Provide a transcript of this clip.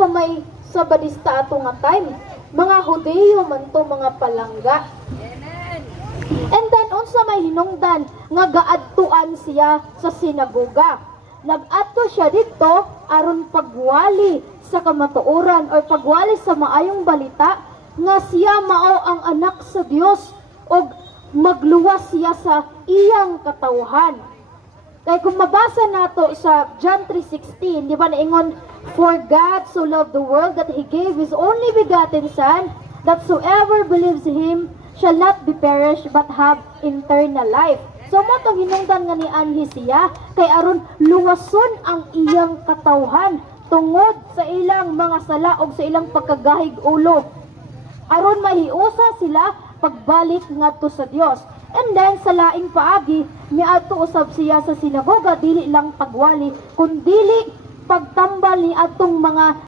pa may sa badista ato nga time. Mga Hudeyo man to mga palangga. And then unsa may hinungdan nga gaadtuan siya sa sinagoga. Nag-adto siya dito aron pagwali sa kamatuoran o pagwali sa maayong balita nga siya mao ang anak sa Dios o magluwas siya sa iyang katawhan. Kaya kung mabasa nato sa John 3:16, di ba naingon, "For God so loved the world that He gave His only begotten Son, that whoever believes Him shall not be perished but have eternal life." So mo itong hinungdan nga ni Anhi siya, kay aron luwason ang iyang katawhan tungod sa ilang mga sala o sa ilang pagkagahig ulo. Aron mahiusa sila pagbalik ngadto sa Dios. And then sa laing paagi, miadto usab siya sa sinagoga, dili lang pagwali, kundi pagtambal ni atong mga